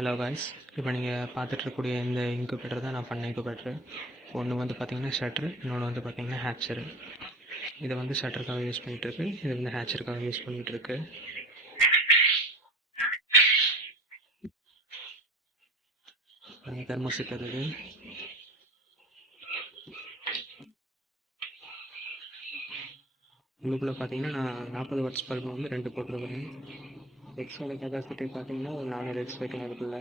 Hello guys இப்போ நீங்கள் பார்த்துட்ருக்கக்கூடிய இந்த இன்குபேட்டர் தான் நான் பண்ண இன்குபேட்டரு ஒன்று வந்து பார்த்தீங்கன்னா ஷட்டரு இன்னொன்று வந்து பார்த்திங்கன்னா ஹேச்சரு இதை வந்து ஷட்டருக்காக யூஸ் பண்ணிகிட்ருக்கு இது வந்து ஹேச்சருக்காக யூஸ் பண்ணிகிட்ருக்கு தெர்மோசிட்டர் இது உள்ளுக்குள்ளே பார்த்தீங்கன்னா நான் நாற்பது வாட்ஸ் பல்பு வந்து ரெண்டு போட்டிருக்கேன். எக்ஸோட கெப்பாசிட்டி பார்த்தீங்கன்னா ஒரு நானூறு எக்ஸ் வைக்கலாம் அதுக்குள்ள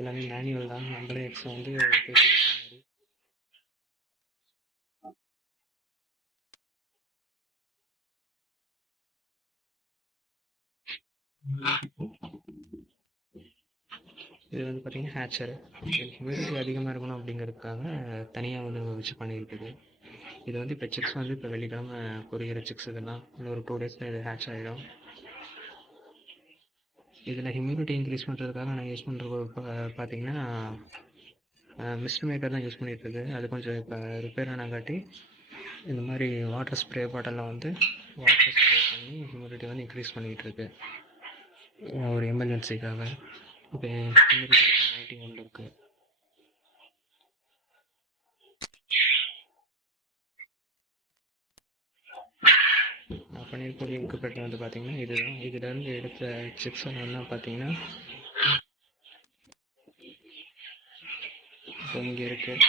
எல்லாமே மேனுவல் தான். நம்மளே எக்ஸ் வந்து மாதிரி இது வந்து பார்த்தீங்கன்னா ஹேச்சர் ஹியூமிடிட்டி அதிகமாக இருக்கணும் அப்படிங்கிறதுக்காக தனியாக வந்து நம்ம வச்சு பண்ணியிருக்குது. இது வந்து இப்போ சிக்ஸ் வந்து இப்போ வெள்ளிக்கிழமை பொரிகிற செக்ஸ் இதெல்லாம் இன்னும் ஒரு டூ டேஸில் இது ஹேட்ச் ஆகிடும் இதில் ஹியூமிடிட்டி இன்க்ரீஸ் பண்ணுறதுக்காக நான் யூஸ் பண்ணுறது பார்த்தீங்கன்னா மிஸ்டர் மேக்கர் தான் யூஸ் பண்ணிகிட்ருக்கு அது கொஞ்சம் இப்போ ரிப்பேர் ஆனங்காட்டி இந்த மாதிரி வாட்டர் ஸ்ப்ரே பாட்டிலில் வந்து வாட்டர் ஸ்ப்ரே பண்ணி ஹியூமிடிட்டி வந்து இன்க்ரீஸ் பண்ணிக்கிட்டு இருக்கு. ஒரு எமர்ஜென்சிக்காக இப்போ ஹியூமிடிட்டி நைன்டி ஒன் இருக்குது நான் இன்குபேட்டர் வந்து பார்த்தீங்கன்னா இதுதான். இதுலேருந்து எடுத்த சிப்ஸ் என்னெல்லாம் பார்த்தீங்கன்னா இப்போ இங்கே இருக்குது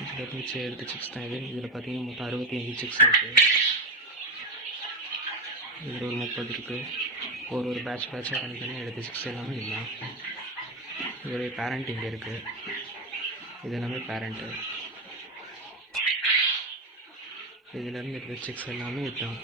இதில் இருந்து எடுத்த சிப்ஸ் தான் இது. இதில் பார்த்தீங்கன்னா மொத்தம் அறுபத்தி அஞ்சு சிப்ஸ் இருக்குது இதில் ஒரு முப்பது இருக்குது ஒரு ஒரு பேட்ச் பேட்சாக தனித்தனியாக எடுத்த சிக்ஸ் எல்லாமே இல்லை இதோடைய பேரண்ட் இங்கே இருக்குது இது எல்லாமே பேரண்ட்டு இதுலேருந்து இருக்கிற சிக்ஸ் எல்லாமே இதுதான்